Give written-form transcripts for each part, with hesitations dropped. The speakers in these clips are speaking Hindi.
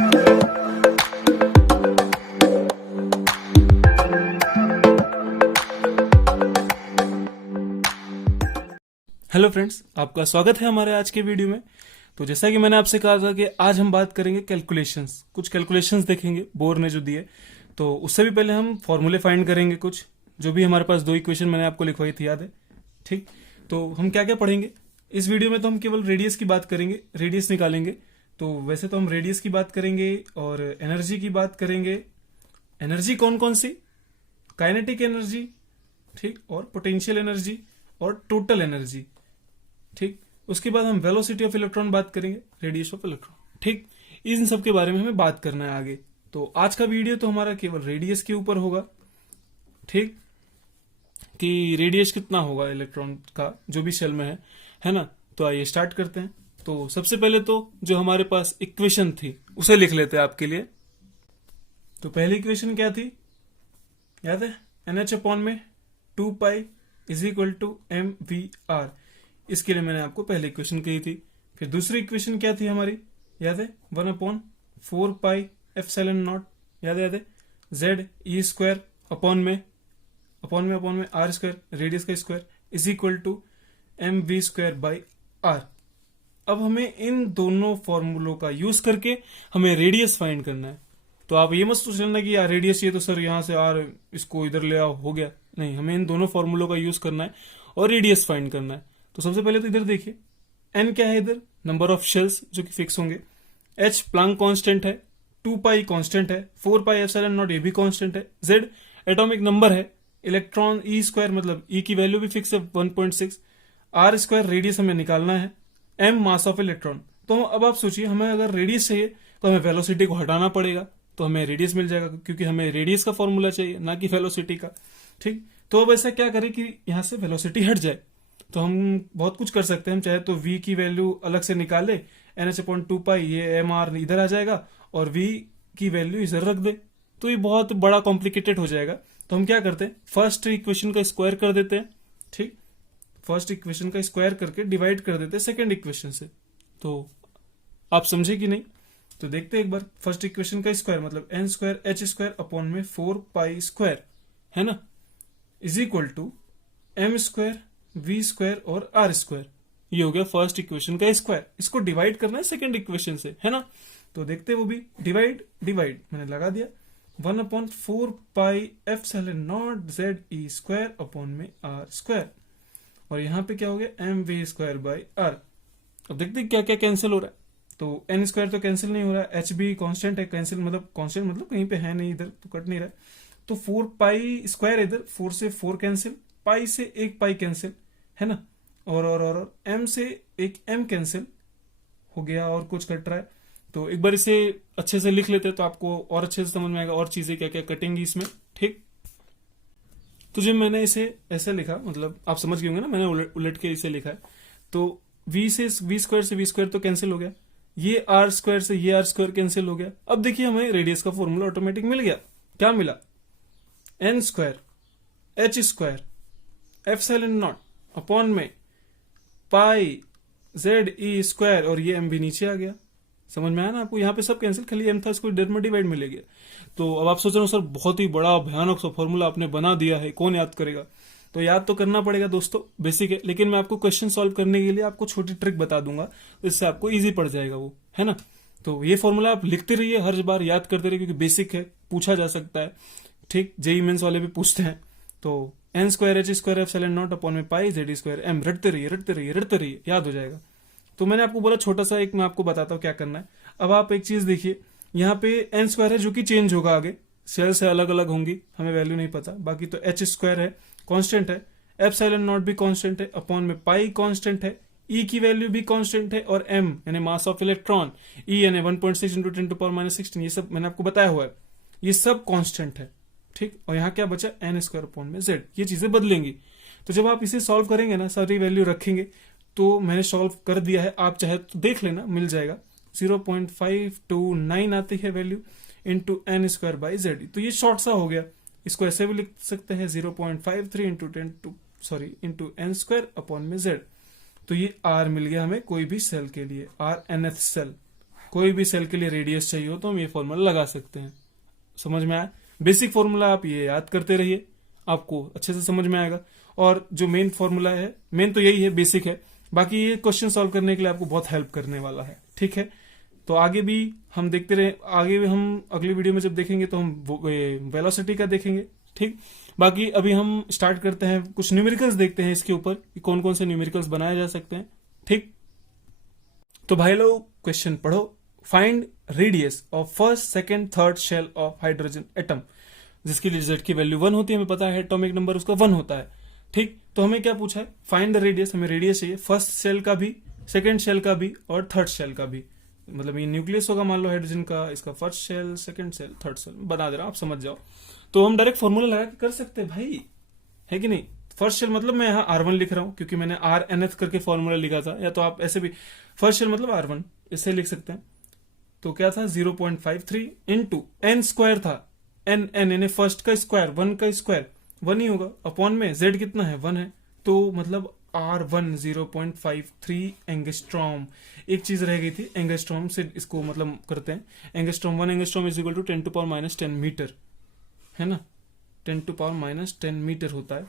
हेलो फ्रेंड्स, आपका स्वागत है हमारे आज के वीडियो में। तो जैसा कि मैंने आपसे कहा था कि आज हम बात करेंगे कैलकुलेशंस, कुछ कैलकुलेशंस देखेंगे बोर ने जो दिए। तो उससे भी पहले हम फॉर्मूले फाइंड करेंगे, कुछ जो भी हमारे पास दो इक्वेशन मैंने आपको लिखवाई थी, याद है? ठीक, तो हम क्या क्या पढ़ेंगे इस वीडियो में? तो हम केवल रेडियस की बात करेंगे, रेडियस निकालेंगे। तो वैसे तो हम रेडियस की बात करेंगे और एनर्जी की बात करेंगे। एनर्जी कौन कौन सी? काइनेटिक एनर्जी, ठीक, और पोटेंशियल एनर्जी और टोटल एनर्जी, ठीक। उसके बाद हम वेलोसिटी ऑफ इलेक्ट्रॉन बात करेंगे, रेडियस ऑफ इलेक्ट्रॉन, ठीक। इन सब के बारे में हमें बात करना है आगे। तो आज का वीडियो तो हमारा केवल रेडियस के ऊपर होगा, ठीक, कि रेडियस कितना होगा इलेक्ट्रॉन का जो भी शेल में है ना। तो आइए स्टार्ट करते हैं। तो सबसे पहले तो जो हमारे पास इक्वेशन थी उसे लिख लेते हैं आपके लिए। तो पहली इक्वेशन क्या थी, याद है? NH अपॉन में 2 pi is equal to MVR। इसके लिए मैंने आपको पहली इक्वेशन कही थी। फिर दूसरी इक्वेशन क्या थी हमारी, याद है? 1 अपॉन 4 पाई एप्सिलॉन नॉट, याद है? Z E स्क्वायर अपॉन में R स्क्वायर, रेडियस का square, is equal to MV square by R। अब हमें इन दोनों फॉर्मूलों का यूज करके हमें रेडियस फाइंड करना है। तो आप ये मत सोच लेना कि यार रेडियस ये तो सर यहाँ से R इसको इधर ले आओ हो गया, नहीं, हमें इन दोनों फॉर्मूलों का यूज करना है और रेडियस फाइंड करना है। तो सबसे पहले तो इधर देखिए, n क्या है इधर? नंबर ऑफ शेल्स जो कि फिक्स होंगे। h प्लैंक कांस्टेंट है, 2 पाई कांस्टेंट है, 4 पाई एप्सिलॉन नॉट ये भी कांस्टेंट है, z एटॉमिक नंबर है, इलेक्ट्रॉन E स्क्वायर मतलब E की वैल्यू भी फिक्स है 1.6, R स्क्वायर रेडियस हमें निकालना है, m मास ऑफ इलेक्ट्रॉन। तो अब आप सोचिए, हमें अगर रेडियस चाहिए तो हमें वेलोसिटी को हटाना पड़ेगा, तो हमें रेडियस मिल जाएगा, क्योंकि हमें रेडियस का फॉर्मूला चाहिए ना कि वेलोसिटी का, ठीक। तो अब ऐसा क्या करें कि यहां से वेलोसिटी हट जाए? तो हम बहुत कुछ कर सकते हैं। हम चाहे तो v की वैल्यू अलग से निकाले, NH अपॉन 2 पाई, ये MR इधर आ जाएगा और v की वैल्यू इधर रख दे, तो ये बहुत बड़ा कॉम्प्लिकेटेड हो जाएगा। तो हम क्या करते हैं, फर्स्ट इक्वेशन का स्क्वायर कर देते हैं, ठीक। फर्स्ट इक्वेशन का स्क्वायर करके डिवाइड कर देते हैं सेकेंड इक्वेशन से। तो आप समझे कि नहीं? तो देखते हैं एक बार। फर्स्ट इक्वेशन का स्क्वायर मतलब n square H square upon में 4 पाई स्क्वायर, है ना, is equal to m square v square और r स्क्वायर। ये हो गया फर्स्ट इक्वेशन का स्क्वायर। इसको डिवाइड करना है सेकंड इक्वेशन से, है ना। तो देखते हैं वो भी। डिवाइड मैंने लगा दिया, 1 upon 4 pi epsilon not Z E square upon में R स्क्वायर, और यहाँ पे क्या हो गया MV स्क्वायर बाई R। अब देखते हैं क्या क्या कैंसिल हो रहा है। तो n स्क्वायर तो कैंसिल नहीं हो रहा है, h भी कांस्टेंट है, कैंसिल मतलब कांस्टेंट मतलब कहीं पे है नहीं, इधर तो कट नहीं रहा है। तो 4 पाई स्क्वायर इधर, 4 से 4 कैंसिल, पाई से 1 पाई कैंसिल, है ना, और m से एक m कैंसिल हो गया, और कुछ कट रहा है। तो एक बार इसे अच्छे से लिख लेते हैं तो आपको और अच्छे से समझ में आएगा और चीजें क्या क्या कटेंगी इसमें, ठीक। तो जब मैंने इसे ऐसे लिखा, मतलब आप समझ गए होंगे ना, मैंने उलट के इसे लिखा है। तो v स्क्वायर से v स्क्वायर तो कैंसिल हो गया, ये r स्क्वायर से ये r स्क्वायर कैंसिल हो गया। अब देखिए हमें रेडियस का फॉर्मूला ऑटोमेटिक मिल गया। क्या मिला? n square h square epsilon naught upon में पाई Z E स्क्वायर, और ये m भी नीचे आ गया। समझ में आया ना आपको? यहाँ पे सब कैंसिल, खाली m था, इसको इधर में डिवाइड में ले गया। तो अब आप सोच रहे हो सर बहुत ही बड़ा भयानक सा फॉर्मूला आपने बना दिया है, कौन याद करेगा? तो याद तो करना पड़ेगा दोस्तों, बेसिक है, लेकिन मैं आपको क्वेश्चन सॉल्व करने के लिए आपको छोटी ट्रिक बता दूंगा, तो इससे आपको इजी पड़ जाएगा वो, है ना। तो ये फॉर्मूला आप लिखते रहिए, हर बार याद करते रहिए, क्योंकि बेसिक है, पूछा जा सकता है, ठीक। जेईई मेंस वाले भी पूछते हैं। तो n square H square epsilon naught upon में पाई Z स्क्वायर m, रटते रहिए, याद हो जाएगा। तो मैंने आपको बोला छोटा सा एक, मैं आपको बताता हूँ क्या करना है। अब आप एक चीज देखिए, यहाँ पे n स्क्वायर है जो कि चेंज होगा आगे, सेल से अलग अलग होंगी, हमें वैल्यू नहीं पता। बाकी तो H स्क्वायर है, कांस्टेंट है, एप्सिलॉन नॉट भी कांस्टेंट है, अपॉन में पाई कांस्टेंट है, E की वैल्यू भी कांस्टेंट है, और m यानी मास ऑफ इलेक्ट्रॉन, E यानी 1.6 इंटू 10 टू पावर -16, ये सब मैंने आपको बताया हुआ है, ये सब कांस्टेंट है, ठीक। और यहाँ क्या बचा? n स्क्वायर अपॉन में Z। ये चीजें बदलेंगी। तो जब आप इसे सॉल्व करेंगे ना, सारी वैल्यू रखेंगे, तो मैंने सॉल्व कर दिया है, आप चाहे तो देख लेना, मिल जाएगा। 0.529 आती है value into n square by Z। तो ये शॉर्ट सा हो गया, इसको ऐसे भी लिख सकते हैं 0.53 इंटू n स्क्वायर अपॉन में Z। तो ये R मिल गया हमें कोई भी सेल के लिए, R nth सेल, कोई भी सेल के लिए रेडियस चाहिए हो तो हम ये फॉर्मूला लगा सकते हैं। समझ में आया? बेसिक फॉर्मूला आप ये याद करते रहिए, आपको अच्छे से समझ में आएगा। और जो मेन फॉर्मूला है, मेन तो यही है, बेसिक है, बाकी ये क्वेश्चन सॉल्व करने के लिए आपको बहुत हेल्प करने वाला है। ठीक है, तो आगे भी हम देखते रहे, आगे भी हम अगली वीडियो में जब देखेंगे तो हम वेलोसिटी का देखेंगे। ठीक, बाकी अभी हम स्टार्ट करते हैं, कुछ न्यूमेरिकल्स देखते हैं इसके ऊपर कि कौन कौन से न्यूमेरिकल्स बनाए जा सकते हैं। ठीक, तो भाई लोग क्वेश्चन पढ़ो। Find radius of first second third shell of hydrogen atom, जिसके लिए जेड की वैल्यू 1 होती है, हमें पता है एटॉमिक नंबर उसका 1 होता है। ठीक, तो हमें क्या पूछा है? फाइंड द रेडियस, हमें रेडियस चाहिए फर्स्ट शेल का भी, सेकंड शेल का भी और थर्ड शेल का भी। मतलब ये न्यूक्लियस होगा मान लो हाइड्रोजन का, इसका first shell, second shell, third shell बना दे रहा हूं, आप समझ जाओ। तो हम डायरेक्ट फॉर्मूला लगा के कर सकते हैं भाई, है कि नहीं? फर्स्ट शेल मतलब मैं यहाँ R1 लिख रहा हूं क्योंकि मैंने RNF करके फॉर्मूला लिखा था, या तो आप ऐसे भी फर्स्ट शेल मतलब R1 इससे लिख सकते हैं। तो क्या था? 0.53 इंटू n स्क्वायर था, n यानी फर्स्ट का स्क्वायर, 1 का स्क्वायर 1 ही होगा, अपॉन में z कितना है? 1 है, तो मतलब R1 0.53 एंगस्ट्रॉम। एक चीज रह गई थी, एंगस्ट्रॉम से इसको मतलब करते हैं, angstrom 1 angstrom is equal to 10⁻⁻10 metre, है ना? 10⁻⁻10 मीटर होता है,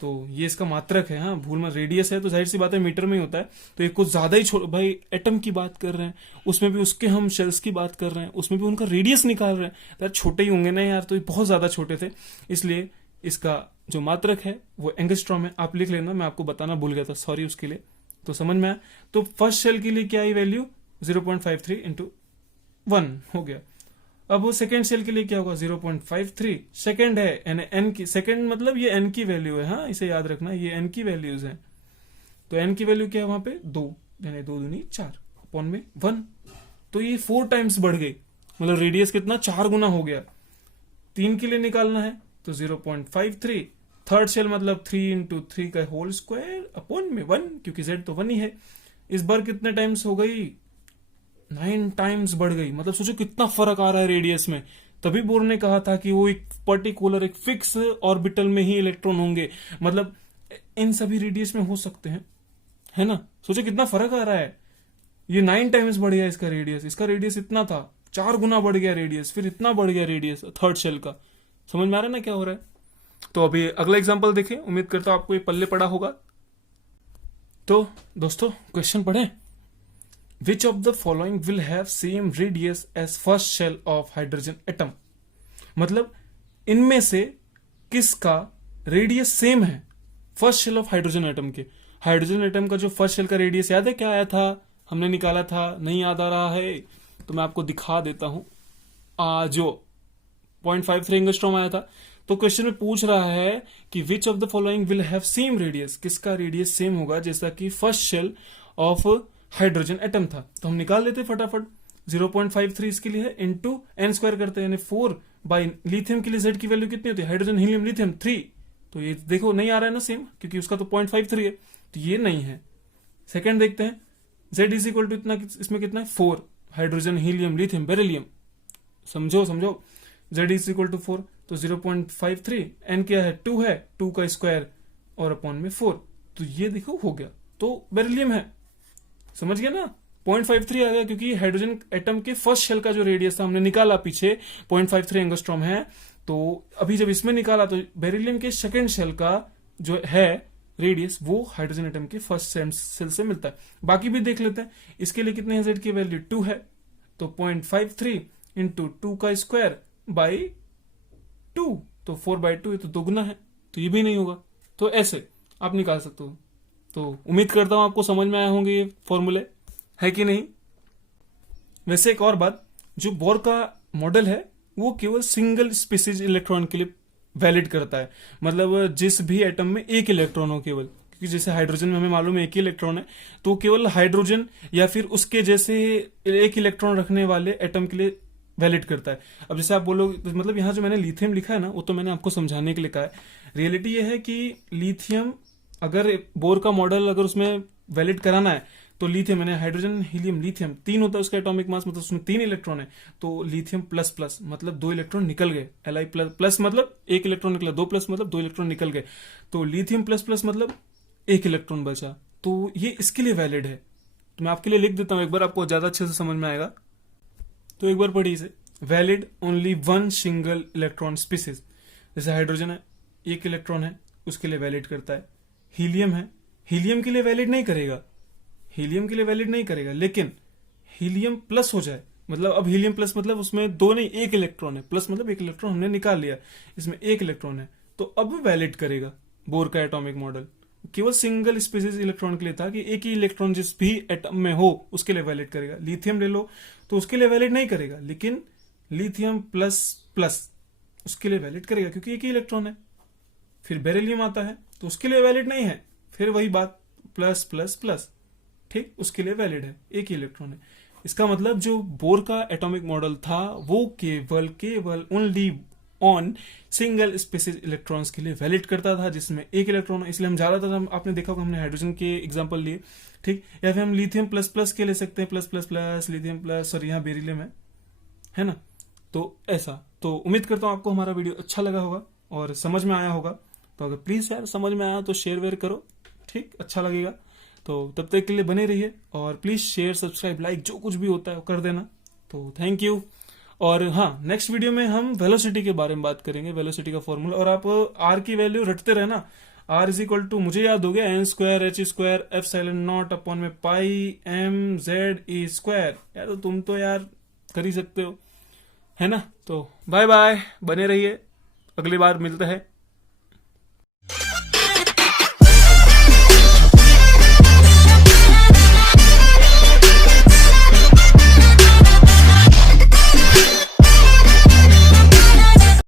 तो ये इसका मात्रक है। हाँ, भूल मत, रेडियस है तो जाहिर सी बात है मीटर में ही होता है, तो ये कुछ ज्यादा ही भाई एटम की बात कर रहे हैं, उसमें भी उसके हम शेल्स की बात कर रहे हैं, उसमें भी उनका रेडियस निकाल रहे हैं, यार छोटे ही होंगे ना यार, तो ये बहुत ज्यादा छोटे थे, इसलिए इसका जो मात्रक है वो एंगस्ट्रॉम है। आप लिख लेना, मैं आपको बताना भूल गया था, सॉरी उसके लिए। तो समझ में आया? तो फर्स्ट शेल के लिए क्या आई वैल्यू? 0.53 इंटू 1 हो गया। अब वो सेकेंड शेल के लिए क्या होगा? 0.53, सेकेंड है यानी एन की, सेकेंड मतलब ये एन की वैल्यू है। हाँ, इसे याद रखना, ये एन की वैल्यूज है। तो एन की वैल्यू क्या है वहां पे? 2, यानी 2 दूनी 4 अपॉन में 1, तो ये 4 टाइम्स बढ़ गई, मतलब रेडियस कितना? 4 गुना हो गया। 3 के लिए निकालना है तो 0.53, थर्ड शेल मतलब 3 इंटू 3 का होल स्क्वायर अपॉन में 1, क्योंकि z तो 1 ही है। इस बार कितने टाइम्स हो गई? 9 टाइम्स बढ़ गई। मतलब सोचो कितना फर्क आ रहा है रेडियस में। तभी बोर ने कहा था कि वो एक पर्टिकुलर, एक फिक्स ऑर्बिटल में ही इलेक्ट्रॉन होंगे, मतलब इन सभी रेडियस में हो सकते हैं, है ना? सोचो कितना फर्क आ रहा है। ये 9 टाइम्स बढ़ गया इसका रेडियस, इसका रेडियस इतना था, 4 गुना बढ़ गया रेडियस, फिर इतना बढ़ गया रेडियस थर्ड शेल का। समझ में आ रहा है ना क्या हो रहा है? तो अभी अगला एग्जांपल देखें, उम्मीद करता हूं आपको ये पल्ले पड़ा होगा। तो दोस्तों क्वेश्चन पढ़ें। Which of the following will have same radius as first shell of hydrogen atom? मतलब इनमें से किसका रेडियस सेम है first shell of hydrogen atom के? हाइड्रोजन एटम का जो फर्स्ट शेल का रेडियस याद है क्या आया था? हमने निकाला था, नहीं याद आ रहा है तो मैं आपको दिखा देता हूं। जो 0.53 एंगस्ट्रॉम आया था। तो क्वेश्चन में पूछ रहा है कि which of the following will have same radius, किसका रेडियस सेम होगा जैसा कि first shell of hydrogen atom था। तो हम निकाल लेते फटाफट। 0.53 इसके लिए है, इंटू एन स्क्वायर करते हैं, यानी 4 बाई लिथियम के लिए जेड की वैल्यू कितनी होती है? हाइड्रोजन हीलियम लिथियम 3, तो ये देखो नहीं आ रहा है ना सेम, क्योंकि उसका तो 0.53 है, तो ये नहीं है। सेकंड देखते हैं, जेड इज इक्वल टू इतना, इसमें कितना है? 4, हाइड्रोजन हीलियम लिथियम बेरिलियम, समझो समझो, जेड इज इक्वल टू 4, तो 0.53, एन क्या है? 2 है, 2 का स्क्वायर और अपॉन में 4, तो ये देखो हो गया, तो बेरिलियम है। समझ गया ना? 0.53 आ गया क्योंकि हाइड्रोजन एटम के फर्स्ट शेल का जो रेडियस था हमने निकाला पीछे 0.53 एंगस्ट्रॉम है, तो अभी जब इसमें निकाला तो बेरिलियम के सेकेंड शेल का जो है रेडियस वो हाइड्रोजन एटम के फर्स्ट शेल से मिलता है। बाकी भी देख लेते हैं। इसके लिए कितने है? जेड की वैल्यू 2 है, तो 0.53 इंटू 2 का स्क्वायर बाई 2, तो 4/2, ये तो दोगुना है, तो ये भी नहीं होगा। तो ऐसे आप निकाल सकते हो। तो उम्मीद करता हूं आपको समझ में आए होंगे ये फॉर्मूले, है कि नहीं? वैसे एक और बात, जो बोर का मॉडल है वो केवल सिंगल स्पीसीज इलेक्ट्रॉन के लिए वैलिड करता है, मतलब जिस भी एटम में एक इलेक्ट्रॉन हो केवल, क्योंकि जैसे हाइड्रोजन में हमें मालूम है एक ही इलेक्ट्रॉन है, तो केवल हाइड्रोजन या फिर उसके जैसे एक इलेक्ट्रॉन रखने वाले एटम के लिए वैलिड करता है। अब जैसे आप बोलोगे, मतलब यहाँ जो मैंने लिथियम लिखा है ना, वो तो मैंने आपको समझाने के लिए कहा है। रियलिटी ये है कि लिथियम, अगर बोर का मॉडल अगर उसमें वैलिड कराना है तो लिथियम यानी हाइड्रोजन हीलियम लिथियम 3 होता है उसका एटॉमिक मास, मतलब उसमें 3 इलेक्ट्रॉन है, तो लिथियम प्लस प्लस मतलब 2 इलेक्ट्रॉन निकल गए, Li प्लस मतलब 1 इलेक्ट्रॉन निकला, 2 प्लस मतलब 2 इलेक्ट्रॉन निकल गए, तो लिथियम प्लस प्लस मतलब 1 इलेक्ट्रॉन बचा, तो ये इसके लिए वैलिड है। तो मैं आपके लिए लिख देता हूं एक बार, आपको ज्यादा अच्छे से समझ में आएगा। तो एक बार पढ़िए इसे। Valid only one single electron species, जैसे हाइड्रोजन है, एक इलेक्ट्रॉन है, उसके लिए वैलिड करता है। हीलियम है, हीलियम के लिए वैलिड नहीं करेगा, हीलियम के लिए वैलिड नहीं करेगा, लेकिन हीलियम प्लस हो जाए, मतलब अब हीलियम प्लस मतलब उसमें दो नहीं एक इलेक्ट्रॉन है, प्लस मतलब एक इलेक्ट्रॉन हमने निकाल लिया, इसमें एक इलेक्ट्रॉन है, तो अब वैलिड करेगा। बोर का एटॉमिक मॉडल केवल सिंगल स्पीसीज इलेक्ट्रॉन के लिए था कि एक ही इलेक्ट्रॉन जिस भी एटम में हो उसके लिए वैलिड करेगा। लिथियम ले लो तो उसके लिए वैलिड नहीं करेगा, लेकिन लिथियम प्लस प्लस उसके लिए वैलिड करेगा क्योंकि एक ही इलेक्ट्रॉन है। फिर बेरिलियम आता है तो उसके लिए वैलिड नहीं है, फिर वही बात प्लस प्लस प्लस, ठीक, उसके लिए वैलिड है, एक ही इलेक्ट्रॉन है। इसका मतलब जो बोर का एटॉमिक मॉडल था वो केवल केवल only on single species electrons के लिए वैलिड करता था जिसमें एक इलेक्ट्रॉन, इसलिए हम ज्यादातर आपने देखा होगा हमने हाइड्रोजन के एग्जांपल लिए, ठीक, या फिर हम लिथियम प्लस प्लस के ले सकते हैं, plus plus plus lithium plus, और यहाँ बेरिलियम है ना। तो ऐसा, तो उम्मीद करता हूँ आपको हमारा वीडियो अच्छा लगा होगा और समझ में आया होगा। तो अगर प्लीज यार समझ में आया तो शेयर वेयर करो, ठीक, अच्छा लगेगा। तो तब तक के लिए बने रहिए और प्लीज शेयर सब्सक्राइब लाइक जो कुछ भी होता है वो कर देना। तो थैंक यू। और हाँ, नेक्स्ट वीडियो में हम वेलोसिटी के बारे में बात करेंगे, वेलोसिटी का फॉर्मूला, और आप आर की वैल्यू रटते रहना। आर इज इक्वल टू, मुझे याद हो गया, N square H square epsilon naught upon में pi M Z E square. यार तो तुम तो यार कर ही सकते हो, है ना। तो बाय बाय, बने रहिए, अगली बार मिलते हैं।